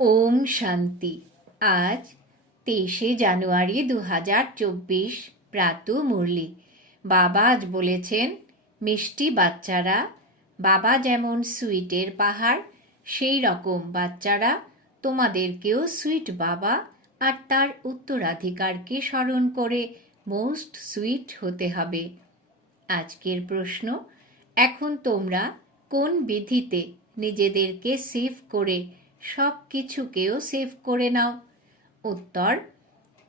ওম শান্তি। আজ তেইশে জানুয়ারি দু হাজার চব্বিশ প্রাত মুরলি। বাবা আজ বলেছেন, মিষ্টি বাচ্চারা, বাবা যেমন সুইটের পাহাড়, সেই রকম বাচ্চারা তোমাদেরকেও সুইট বাবা আর তার উত্তরাধিকারকে স্মরণ করে মোস্ট সুইট হতে হবে। আজকের প্রশ্ন, এখন তোমরা কোন বিধিতে নিজেদেরকে সেভ করে সব কিছুকেও সেভ করে নাও। উত্তর,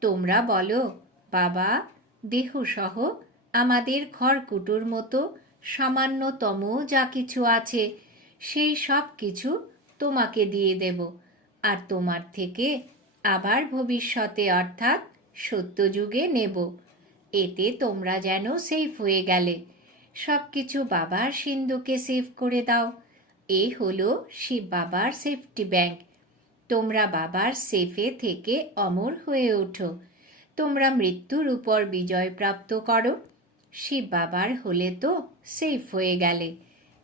তোমরা বলো, বাবা, দেহসহ আমাদের খড়কুটোর মতো সামান্যতম যা কিছু আছে, সেই সব কিছু তোমাকে দিয়ে দেব। আর তোমার থেকে আবার ভবিষ্যতে অর্থাৎ সত্যযুগে নেব। এতে তোমরা যেন সেফ হয়ে গেলে। সব কিছু বাবার সিন্ধুকে সেভ করে দাও। এই হলো শিব বাবার সেফটি ব্যাংক তোমরা বাবার সেফে থেকে অমর হয়ে ওঠো। তোমরা মৃত্যুর উপর বিজয় প্রাপ্ত করো। শিব বাবার হলে তো সেফ হয়ে গেলে।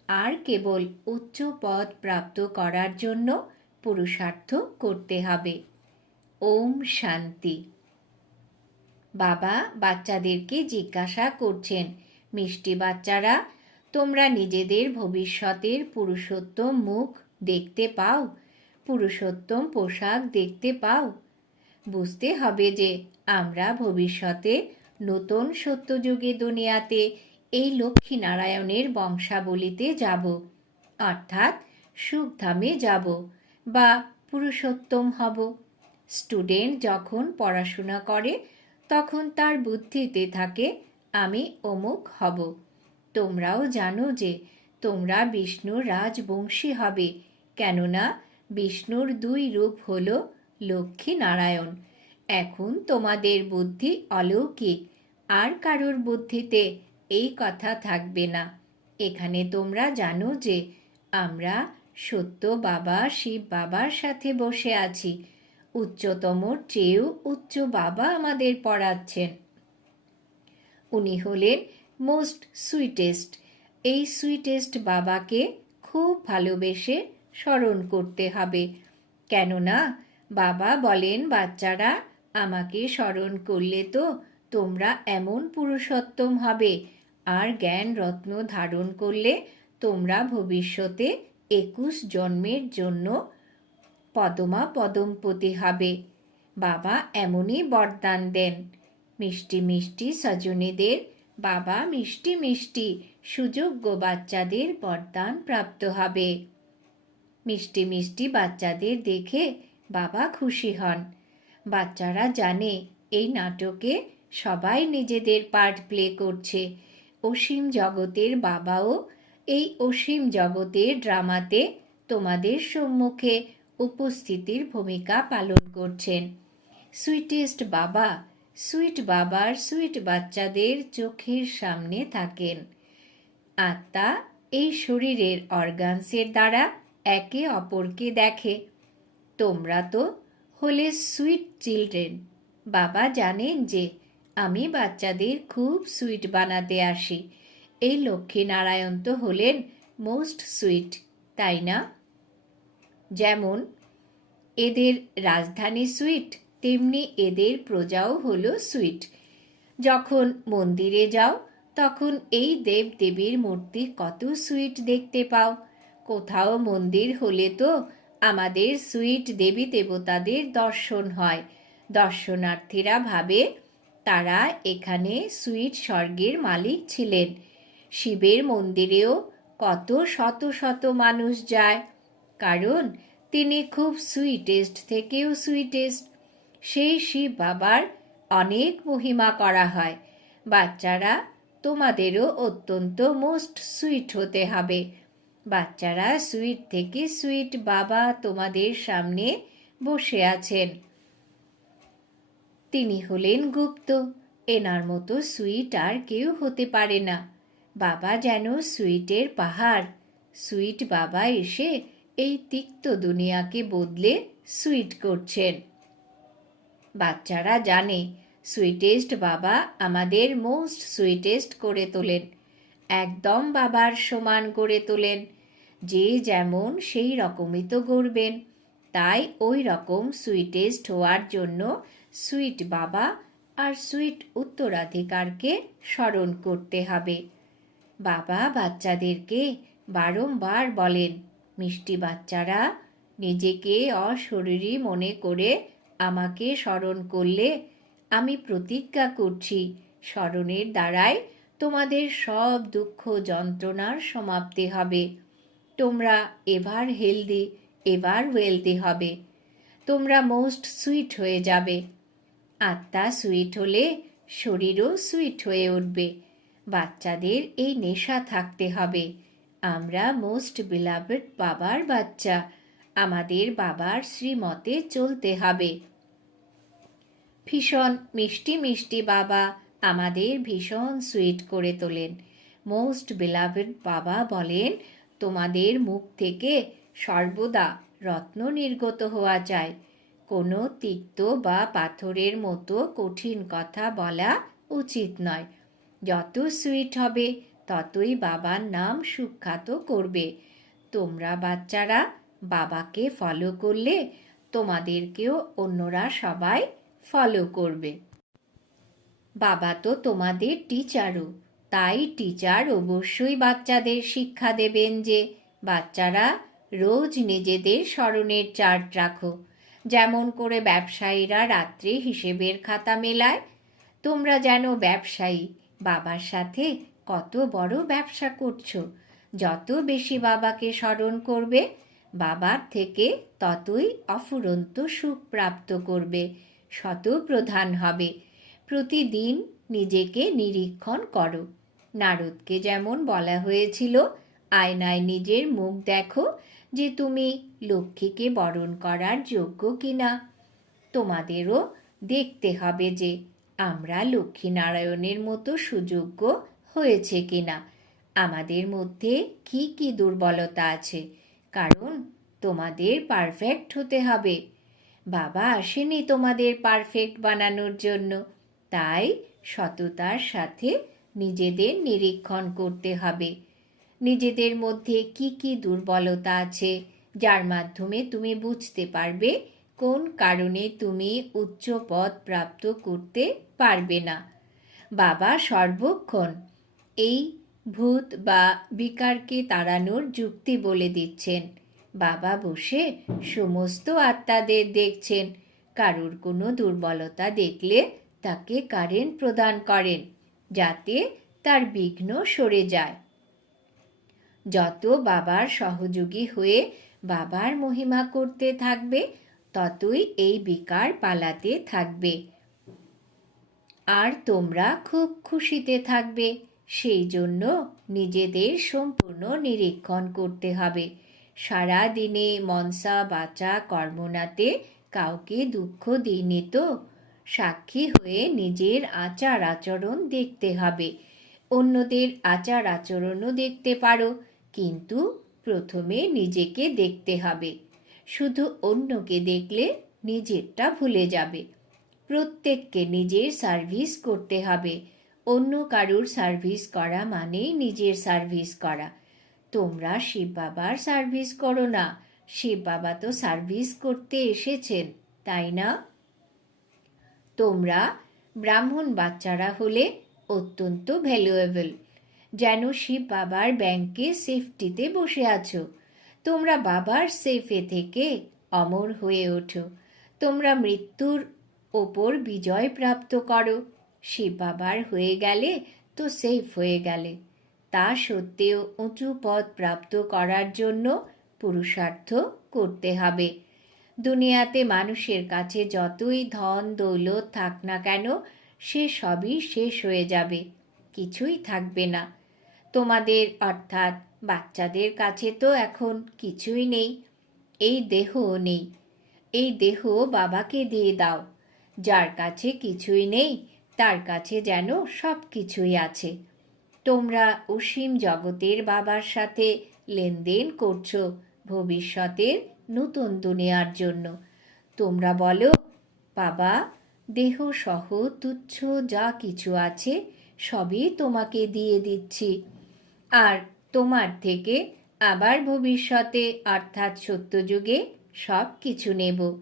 আর কেবল উচ্চ পদ প্রাপ্ত করার জন্য পুরুষার্থ করতে হবে। ওম শান্তি। বাবা বাচ্চাদেরকে জিজ্ঞাসা করছেন, মিষ্টি বাচ্চারা তোমরা নিজেদের ভবিষ্যতের পুরুষোত্তম মুখ দেখতে পাও, পুরুষোত্তম পোশাক দেখতে পাও। বুঝতে হবে যে আমরা ভবিষ্যতে নতুন সত্যযুগে দুনিয়াতে এই লক্ষ্মীনারায়ণের বংশাবলিতে যাব, অর্থাৎ সুখধামে যাব বা পুরুষোত্তম হব। স্টুডেন্ট যখন পড়াশোনা করে, তখন তার বুদ্ধিতে থাকে, আমি অমুক হব। তোমরাও জানো যে তোমরা বিষ্ণুর রাজবংশী হবে, কেননা বিষ্ণুর দুই রূপ হল লক্ষ্মী নারায়ণ এখন তোমাদের বুদ্ধি অলৌকিক, আর কারোর বুদ্ধিতে এই কথা থাকবে না। এখানে তোমরা জানো যে আমরা সত্য বাবা, শিব বাবার সাথে বসে আছি। উচ্চতমর চেয়েও উচ্চ বাবা আমাদের পড়াচ্ছেন। উনি হলেন মোস্ট সুইটেস্ট এই সুইটেস্ট বাবাকে খুব ভালোবেসে স্মরণ করতে হবে। কেননা, বাবা বলেন, বাচ্চারা, আমাকে স্মরণ করলে তো তোমরা এমন পুরুষোত্তম হবে। আর জ্ঞান রত্ন ধারণ করলে তোমরা ভবিষ্যতে একুশ জন্মের জন্য পদমা পদমপতি হবে। বাবা এমনই বরদান দেন। মিষ্টি মিষ্টি সজনীদের বাবা মিষ্টি মিষ্টি সুযোগ্য বাচ্চাদের বরদান প্রাপ্ত হবে। মিষ্টি মিষ্টি বাচ্চাদের দেখে বাবা খুশি হন। বাচ্চারা জানে এই নাটকে সবাই নিজেদের পার্ট প্লে করছে। অসীম জগতের বাবাও এই অসীম জগতের ড্রামাতে তোমাদের সম্মুখে উপস্থিতির ভূমিকা পালন করছেন। সুইটেস্ট বাবা সুইট বাবার, সুইট বাচ্চাদের চোখের সামনে থাকেন। আত্মা এই শরীরের অর্গানসের দ্বারা একে অপরকে দেখে। তোমরা তো হলে সুইট চিলড্রেন। বাবা জানেন যে আমি বাচ্চাদের খুব সুইট বানাতে আসি। এই লক্ষ্মীনারায়ণ তো হলেন মোস্ট সুইট, তাই না? যেমন, এদের রাজধানী সুইট তেমনি এদের প্রজাও হলো সুইট। যখন মন্দিরে যাও, তখন এই দেব দেবীর মূর্তি কত সুইট দেখতে পাও। কোথাও মন্দির হলে তো আমাদের সুইট দেবী দেবতাদের দর্শন হয়। দর্শনার্থীরা ভাবে, তারা এখানে সুইট স্বর্গের মালিক ছিলেন। শিবের মন্দিরেও কত শত শত মানুষ যায়। কারণ তিনি খুব সুইটেস্ট, থেকেও সুইটেস্ট। সেই শিব বাবার অনেক মহিমা করা হয়। বাচ্চারা তোমাদেরও অত্যন্ত মোস্ট সুইট হতে হবে। বাচ্চারা সুইট থেকে সুইট বাবা তোমাদের সামনে বসে আছেন। তিনি হলেন গুপ্ত। এনার মতো সুইট আর কেউ হতে পারে না। বাবা যেন সুইটের পাহাড়। সুইট বাবা এসে এই তিক্ত দুনিয়াকে বদলে সুইট করছেন। বাচ্চারা জানে। সুইটেস্ট বাবা আমাদের মোস্ট সুইটেস্ট করে তোলেন। একদম বাবার সমান করে তোলেন। যে যেমন সেই রকমই তো গড়বেন। তাই ওই রকম সুইটেস্ট হওয়ার জন্য সুইট বাবা আর সুইট উত্তরাধিকারকে স্মরণ করতে হবে। বাবা বাচ্চাদেরকে বারংবার বলেন, মিষ্টি বাচ্চারা, নিজেকে অশরীরী মনে করে আমাকে স্মরণ করলে আমি প্রতিজ্ঞা করছি, স্মরণের দ্বারাই তোমাদের সব দুঃখ যন্ত্রণার সমাপ্তি হবে। তোমরা এবার হেলদি, এবার ওয়েলদি হবে। তোমরা মোস্ট সুইট হয়ে যাবে। আত্মা সুইট হলে শরীরও সুইট হয়ে উঠবে। বাচ্চাদের এই নেশা থাকতে হবে। আমরা মোস্ট বিলাভেড বাবার বাচ্চা। আমাদের বাবার শ্রীমতে চলতে হবে। ভীষণ মিষ্টি মিষ্টি বাবা আমাদের ভীষণ সুইট করে তোলেন। মোস্ট বিলাভেড বাবা বলেন, তোমাদের মুখ থেকে সর্বদা রত্ন নির্গত হওয়া চাই। কোনো তিক্ত বা পাথরের মতো কঠিন কথা বলা উচিত নয়। যত সুইট হবে, ততই বাবার নাম সুখ্যাত করবে। তোমরা বাচ্চারা বাবাকে ফলো করলে তোমাদেরকেও অন্যরা সবাই ফলো করবে। বাবা তো তোমাদের টিচারও তাই টিচার অবশ্যই বাচ্চাদের শিক্ষা দেবেন যে বাচ্চারা রোজ নিজেদের স্মরণের চার্ট রাখো। যেমন করে ব্যবসায়ীরা রাত্রে হিসেবের খাতা মেলায়, তোমরা যেন ব্যবসায়ী, বাবার সাথে কত বড় ব্যবসা করছ। যত বেশি বাবাকে স্মরণ করবে বাবার থেকে ততই অফুরন্ত সুখ প্রাপ্ত করবে শত প্রধান হবে। প্রতিদিন নিজেকে নিরীক্ষণ করো। নারদকে যেমন বলা হয়েছিল, আয়নায় নিজের মুখ দেখো যে তুমি লক্ষ্মীকে বরণ করার যোগ্য কিনা। তোমাদেরও দেখতে হবে যে আমরা লক্ষ্মীনারায়ণের মতো সুযোগ্য হয়েছে কিনা। আমাদের মধ্যে কি কি দুর্বলতা আছে? কারণ তোমাদের পারফেক্ট হতে হবে। বাবা আসেনি তোমাদের পারফেক্ট বানানোর জন্য। তাই সততার সাথে নিজেদের নিরীক্ষণ করতে হবে। নিজেদের মধ্যে কি কি দুর্বলতা আছে, যার মাধ্যমে তুমি বুঝতে পারবে কোন কারণে তুমি উচ্চ পদ প্রাপ্ত করতে পারবে না। বাবা সর্বক্ষণ এই ভূত বা বিকারকে তাড়ানোর যুক্তি বলে দিচ্ছেন। বাবা বসে সমস্ত আত্মাদের দেখছেন। কারুর কোনো দুর্বলতা দেখলে তাকে কারেন্ট প্রদান করেন, যাতে তার বিঘ্ন সরে যায়। যত বাবার সহযোগী হয়ে বাবার মহিমা করতে থাকবে, ততই এই বিকার পালাতে থাকবে। আর তোমরা খুব খুশিতে থাকবে। সেই জন্য নিজেদের সম্পূর্ণ নিরীক্ষণ করতে হবে। সারা দিনে মনসা বাচা কর্মনাতে কাউকে দুঃখ দিইনি তো। সাক্ষী হয়ে নিজের আচার আচরণ দেখতে হবে। অন্যদের আচার আচরণও দেখতে পারো, কিন্তু প্রথমে নিজেকে দেখতে হবে। শুধু অন্যকে দেখলে নিজেরটা ভুলে যাবে। প্রত্যেককে নিজের সার্ভিস করতে হবে। অন্য কারুর সার্ভিস করা মানেই নিজের সার্ভিস করা। তোমরা শিব বাবার সার্ভিস করো না। শিব বাবা তো সার্ভিস করতে এসেছেন, তাই না? তোমরা ব্রাহ্মণ বাচ্চারা হলে অত্যন্ত ভ্যালুয়েবল যেন শিব বাবার ব্যাংকে সেফটিতে বসে আছো। তোমরা বাবার সেফে থেকে অমর হয়ে ওঠো। তোমরা মৃত্যুর ওপর বিজয় প্রাপ্ত করো। শিব বাবার হয়ে গেলে তো সেফ হয়ে গেলে। তা সত্ত্বেও উঁচু পদ প্রাপ্ত করার জন্য পুরুষার্থ করতে হবে। দুনিয়াতে মানুষের কাছে যতই ধন দৌলত থাক না কেন, সে সবই শেষ হয়ে যাবে, কিছুই থাকবে না। তোমাদের অর্থাৎ বাচ্চাদের কাছে তো এখন কিছুই নেই, এই দেহও নেই। এই দেহ বাবাকে দিয়ে দাও, যার কাছে কিছুই নেই তার কাছে যেন সব কিছুই আছে। তোমরা অসীম জগতের বাবার সাথে লেনদেন করছ ভবিষ্যতের নতুন দুনিয়ার জন্য। তোমরা বলো, বাবা, দেহ সহ তুচ্ছ যা কিছু আছে সবই তোমাকে দিয়ে দিচ্ছি। আর তোমার থেকে আবার ভবিষ্যতে, অর্থাৎ সত্যযুগে সব কিছু নেব।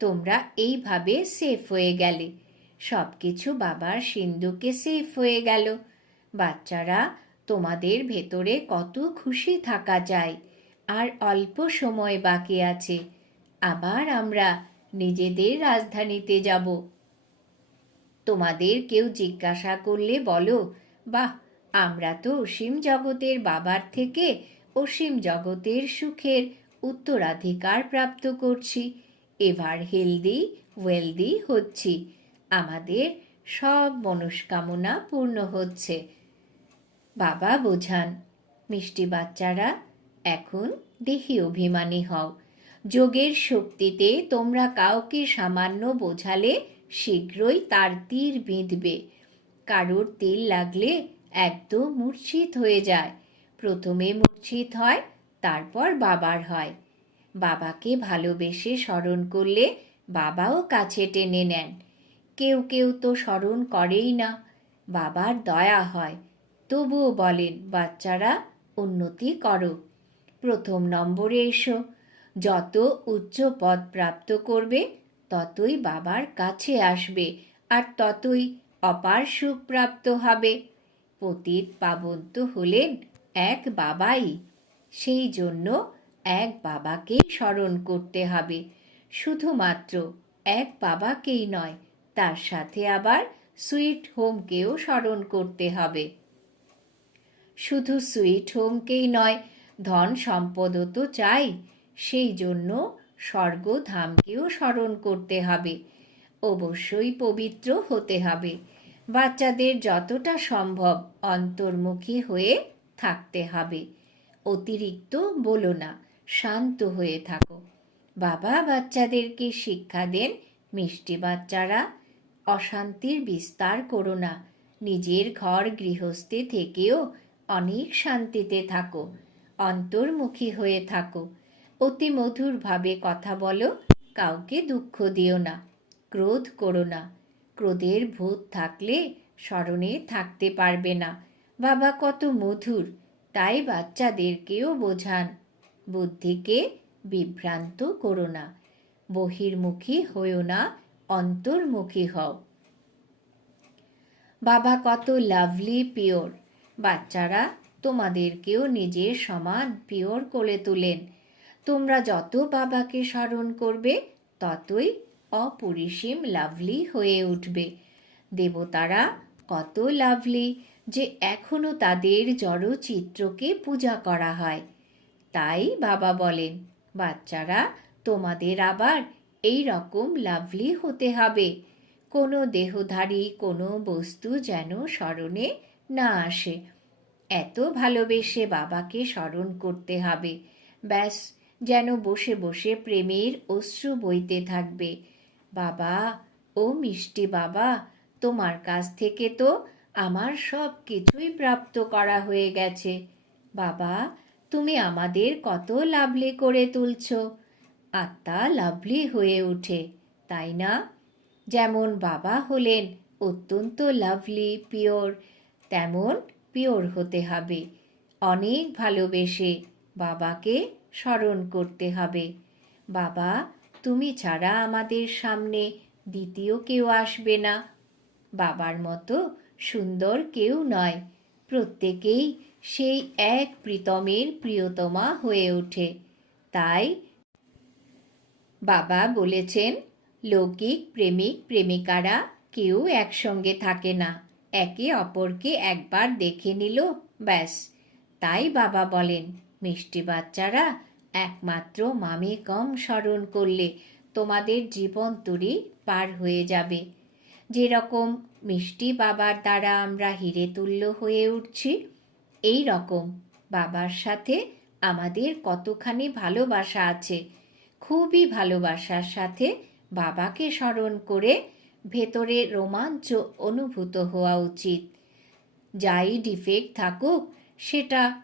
তোমরা এইভাবে সেফ হয়ে গেলে। সব কিছু বাবার সিন্ধুকে সেফ হয়ে গেল। বাচ্চারা তোমাদের ভেতরে কত খুশি থাকা যায়। আর অল্প সময় বাকি আছে। আবার আমরা নিজেদের রাজধানীতে যাব। তোমাদের কেউ জিজ্ঞাসা করলে বলো, বাহ, আমরা তো অসীম জগতের বাবার থেকে অসীম জগতের সুখের উত্তরাধিকার প্রাপ্ত করছি। এবার হেলদি, ওয়েলদি হচ্ছি। আমাদের সব মনস্কামনা পূর্ণ হচ্ছে। বাবা বোঝান, মিষ্টি বাচ্চারা, এখন দেহি অভিমানী হও। যোগের শক্তিতে তোমরা কাউকে সামান্য বোঝালে শীঘ্রই তার তীর বিঁধবে। কারোর তিল লাগলে একদম মূর্ছিত হয়ে যায়। প্রথমে মূর্ছিত হয়, তারপর বাবার হয়। বাবাকে ভালোবেসে স্মরণ করলে বাবাও কাছে টেনে নেন। কেউ কেউ তো স্মরণ করেই না। বাবার দয়া হয়, তবুও বলেন, বাচ্চারা, উন্নতি করো। প্রথম নম্বরে এসো, যত উচ্চ পদ প্রাপ্ত করবে, ততই বাবার কাছে আসবে আর ততই অপার সুখ প্রাপ্ত হবে। পতিত পাবন তো হলেন এক বাবাই, সেই জন্য এক বাবাকেই স্মরণ করতে হবে। শুধুমাত্র এক বাবাকেই নয় তার সাথে আবার সুইট হোমকেও স্মরণ করতে হবে। শুধু সুইট হোমকেই নয়, ধন সম্পদও তো চাই, সেই জন্য স্বর্গধামকেও স্মরণ করতে হবে। অবশ্যই পবিত্র হতে হবে। বাচ্চাদের যতটা সম্ভব অন্তর্মুখী হয়ে থাকতে হবে। অতিরিক্ত বলো না, শান্ত হয়ে থাকো। বাবা বাচ্চাদেরকে শিক্ষা দেন মিষ্টি বাচ্চারা। অশান্তির বিস্তার করো না। নিজের ঘর গৃহস্থে থেকেও অনেক শান্তিতে থাকো। অন্তর্মুখী হয়ে থাকো। অতি মধুরভাবে কথা বলো। কাউকে দুঃখ দিও না। ক্রোধ করো না। ক্রোধের ভূত থাকলে স্মরণে থাকতে পারবে না। বাবা কত মধুর, তাই বাচ্চাদেরকেও বোঝান। বুদ্ধিকে বিভ্রান্ত করো না। বহির্মুখী হয়েও না। অন্তর্মুখী হও। বাবা, কত লাভলি পিওর বাচ্চারা, তোমাদেরকেও নিজের সমান পিওর করে তোলেন। তোমরা যত বাবাকে স্মরণ করবে, ততই অপরিসীম লাভলি হয়ে উঠবে। দেবতারা, কত লাভলি যে এখনও তাদের জড়চিত্রকে পূজা করা হয়। তাই বাবা বলেন, বাচ্চারা, তোমাদের আবার এই রকম লাভলি হতে হবে। কোনো দেহধারী কোনো বস্তু যেন স্মরণে না আসে। এত ভালোবেসে বাবাকে স্মরণ করতে হবে। ব্যাস, যেন বসে বসে প্রেমের অশ্রু বইতে থাকবে। বাবা, ও মিষ্টি বাবা, তোমার কাছ থেকে তো আমার সব কিছুই প্রাপ্ত করা হয়ে গেছে। বাবা, তুমি আমাদের কত লাভলি করে তুলছ। আত্মা লাভলি হয়ে ওঠে, তাই না? যেমন বাবা হলেন অত্যন্ত লাভলি, পিওর, তেমন পিওর হতে হবে। অনেক ভালোবেসে বাবাকে স্মরণ করতে হবে। বাবা, তুমি ছাড়া আমাদের সামনে দ্বিতীয় কেউ আসবে না। বাবার মতো সুন্দর কেউ নয়। প্রত্যেকেই সেই এক প্রীতমের প্রিয়তমা হয়ে ওঠে। তাই বাবা বলেছেন, লৌকিক, প্রেমিক, প্রেমিকারা কেউ একসঙ্গে থাকে না। একে অপরকে একবার দেখে নিল, ব্যাস। তাই বাবা বলেন, মিষ্টি বাচ্চারা, একমাত্র মামে কম স্মরণ করলে তোমাদের জীবন তুরি পার হয়ে যাবে। যেরকম মিষ্টি বাবার দ্বারা আমরা হিরে তুল্য হয়ে উঠছি, এই রকম বাবার সাথে আমাদের কতখানি ভালোবাসা আছে। খুবই ভালোবাসার সাথে বাবাকে স্মরণ করে ভেতরে রোমাঞ্চ অনুভূত হওয়া উচিত। যাই ডিফেক্ট থাকুক, সেটা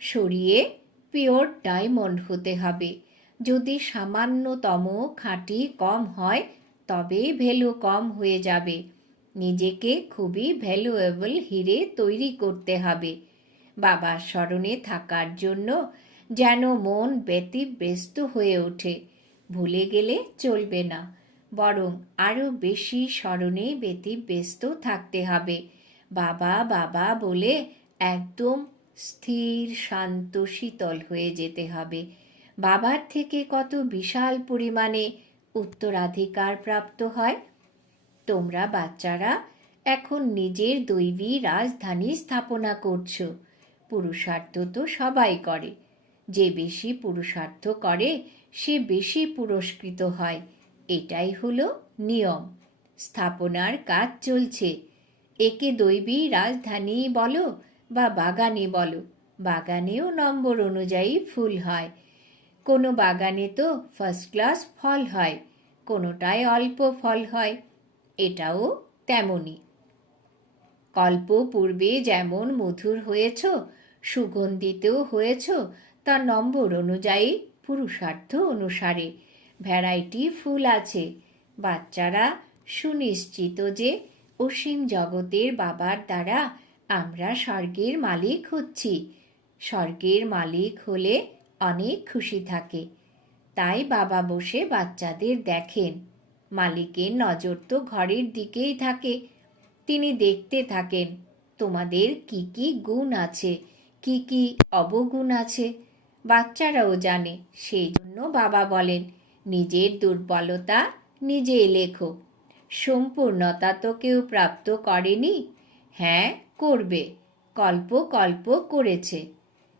সরিয়ে পিওর ডায়মন্ড হতে হবে। যদি সামান্যতম খাঁটি কম হয়, তবে ভ্যালু কম হয়ে যাবে। নিজেকে খুবই ভ্যালুয়েবল হিরে তৈরি করতে হবে। বাবার স্মরণে থাকার জন্য যেন মন ব্যতিব্যস্ত হয়ে ওঠে। ভুলে গেলে চলবে না। বরং আরও বেশি স্মরণে ব্যতিব্যস্ত থাকতে হবে। বাবা বাবা বলে একদম স্থির, শান্ত, শীতল হয়ে যেতে হবে। বাবার থেকে কত বিশাল পরিমাণে উত্তরাধিকার প্রাপ্ত হয়? তোমরা বাচ্চারা এখন নিজের দৈবী রাজধানী স্থাপনা করছ। পুরুষার্থ তো সবাই করে। যে বেশি পুরুষার্থ করে, সে বেশি পুরস্কৃত হয়। এটাই হলো নিয়ম। স্থাপনার কাজ চলছে। একে দৈবী রাজধানী বলো বা বাগানে বলো, বাগানেও নম্বর অনুযায়ী ফুল হয়। কোনো বাগানে তো ফার্স্ট ক্লাস ফল হয়, কোনোটায় অল্প ফল হয়, এটাও তেমনই। কল্প পূর্বে যেমন মধুর হয়েছ, সুগন্ধিতেও হয়েছ তার নম্বর অনুযায়ী পুরুষার্থ অনুসারে ভ্যারাইটি ফুল আছে। বাচ্চারা সুনিশ্চিত যে অসীম জগতের বাবার দ্বারা আমরা স্বর্গের মালিক হচ্ছি। স্বর্গের মালিক হলে অনেক খুশি থাকে। তাই বাবা বসে বাচ্চাদের দেখেন। মালিকের নজর তো ঘরের দিকেই থাকে। তিনি দেখতে থাকেন, তোমাদের কি কি গুণ আছে? কি কি অবগুণ আছে? বাচ্চারাও জানে। সেই জন্য বাবা বলেন, নিজের দুর্বলতা নিজেই লেখো। সম্পূর্ণতা তো কেউ প্রাপ্ত করেনি। হ্যাঁ করবে। কল্প কল্প করেছে।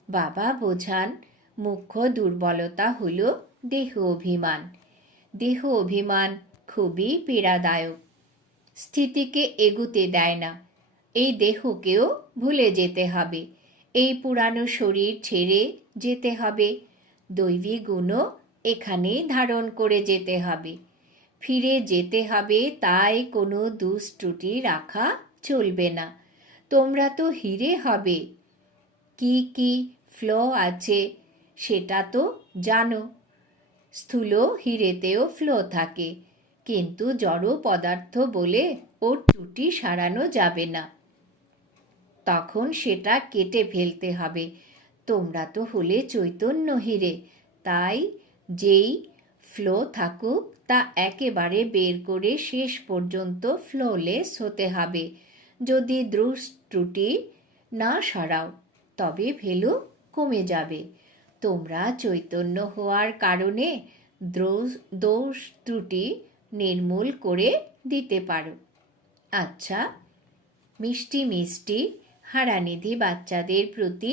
বাবা বোঝান, মুখ্য দুর্বলতা হল দেহ অভিমান। দেহ অভিমান খুবই পীড়াদায়ক। স্থিতিকে এগুতে দেয় না। এই দেহকেও ভুলে যেতে হবে। এই পুরানো শরীর ছেড়ে যেতে হবে। দৈবী গুণও এখানে ধারণ করে যেতে হবে। ফিরে যেতে হবে, তাই কোনো দুষ্ত্রুটি রাখা চলবে না। তোমরা তো হিরে হবে। কি কি ফ্লো আছে সেটা তো জানো। স্থূল হিরেতেও ফ্লো থাকে, কিন্তু জড় পদার্থ বলে ওর ত্রুটি সারানো যাবে না। তখন সেটা কেটে ফেলতে হবে। তোমরা তো হলে চৈতন্য হিরে তাই যেই ফ্লো থাকুক, তা একেবারে বের করে শেষ পর্যন্ত ফ্লোলেস হতে হবে। যদি দ্রুস ত্রুটি না সারাও, তবে ভেলু কমে যাবে। তোমরা চৈতন্য হওয়ার কারণে দোষ ত্রুটি নির্মূল করে দিতে পারো। আচ্ছা মিষ্টি মিষ্টি হারানিধি বাচ্চাদের প্রতি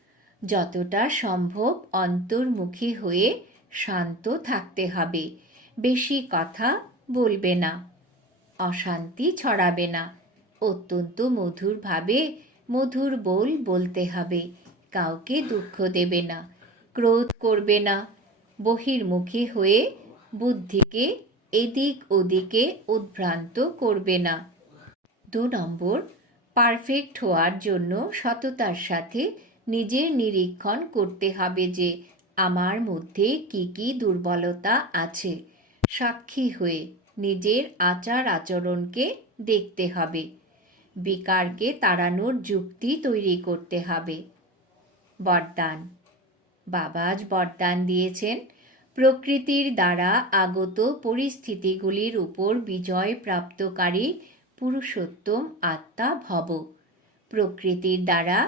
যতটা সম্ভব অন্তর্মুখী হয়ে শান্ত থাকতে হবে। বেশি কথা বলবে না। অশান্তি ছড়াবে না। অত্যন্ত মধুরভাবে মধুর বল বলতে হবে। কাউকে দুঃখ দেবে না, ক্রোধ করবে না। বহির্মুখী হয়ে বুদ্ধিকে এদিক ওদিকে উদ্ভ্রান্ত করবে না। দু নম্বর, পারফেক্ট হওয়ার জন্য সততার সাথে নিজের নিরীক্ষণ করতে হবে যে আমার মধ্যে কি কি দুর্বলতা আছে। সাক্ষী হয়ে নিজের আচার আচরণকে দেখতে হবে। বিকারকে তাড়ানোর যুক্তি তৈরি করতে হবে। বরদান। বাবাজ বরদান দিয়েছেন। প্রকৃতির দ্বারা আগত পরিস্থিতিগুলির উপর বিজয় প্রাপ্তকারী পুরুষোত্তম আত্মা ভব। প্রকৃতির দ্বারা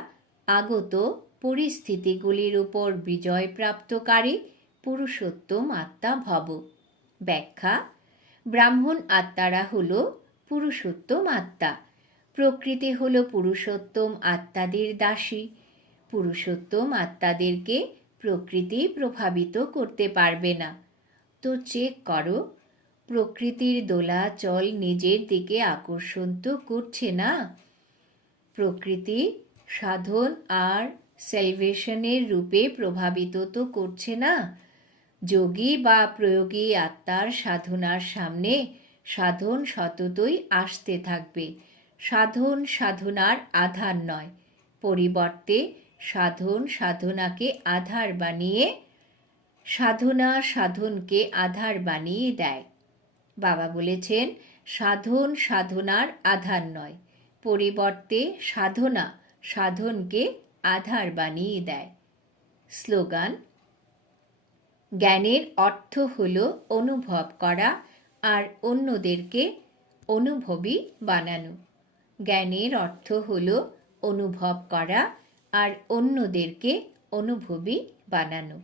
আগত পরিস্থিতিগুলির উপর বিজয় প্রাপ্তকারী পুরুষোত্তম আত্মা ভব। ব্যাখ্যা, ব্রাহ্মণ আত্মারা হল পুরুষোত্তম আত্মা। প্রকৃতি হল পুরুষোত্তম আত্মাদের দাসী। পুরুষোত্তম আত্মাদেরকে প্রকৃতি প্রভাবিত করতে পারবে না। তো চেক করো, প্রকৃতির দোলাচল নিজের দিকে আকর্ষণ তো করছে না? প্রকৃতি সাধন আর সেলভেশনের রূপে প্রভাবিত তো করছে না। যোগী বা প্রয়োগী আত্মার সাধনার সামনে সাধন সততই আসতে থাকবে। সাধন সাধনার আধার নয়। পরিবর্তে সাধন সাধনাকে আধার বানিয়ে সাধনা সাধনকে আধার বানিয়ে দেয়। বাবা বলেছেন, সাধন সাধনার আধার নয়। পরিবর্তে সাধনা সাধনকে আধার বানিয়ে দেয়। স্লোগান, জ্ঞানের অর্থ হল অনুভব করা আর অন্যদেরকে অনুভবী বানানো। জ্ঞানের অর্থ হল অনুভব করা আর অন্যদেরকে অনুভবী বানানো।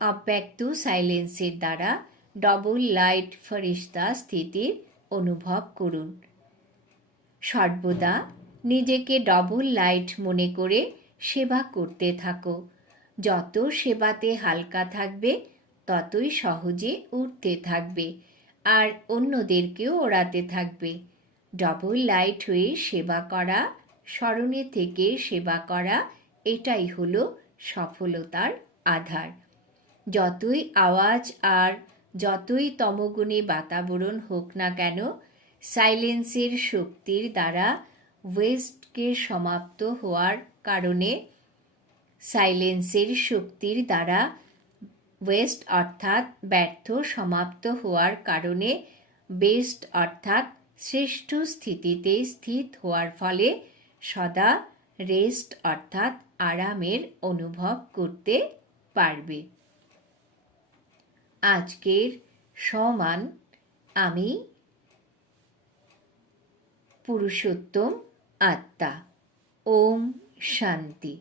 অব্যক্ত সাইলেন্সের দ্বারা ডবল লাইট ফরিস্তা স্থিতির অনুভব করুন। সর্বদা নিজেকে ডবল লাইট মনে করে সেবা করতে থাকো। যত সেবাতে হালকা থাকবে, ততই সহজে উঠতে থাকবে আর অন্যদেরকেও ওড়াতে থাকবে। ডবল লাইট হয়ে সেবা করা, স্মরণে থেকে সেবা করা, এটাই হলো সফলতার আধার। যতই আওয়াজ আর যতই তমগুণে বাতাবরণ হোক না কেন সাইলেন্সের শক্তির দ্বারা ওয়েস্টকে সমাপ্ত হওয়ার কারণে সাইলেন্সের শক্তির দ্বারা ওয়েস্ট অর্থাৎ ব্যর্থ সমাপ্ত হওয়ার কারণে বেস্ট অর্থাৎ শ্রেষ্ঠ স্থিতিতে স্থিত হওয়ার ফলে সদা রেস্ট অর্থাৎ আরামের অনুভব করতে পারবে। আজকের সমান আমি পুরুষোত্তম আত্মা। ওম শান্তি।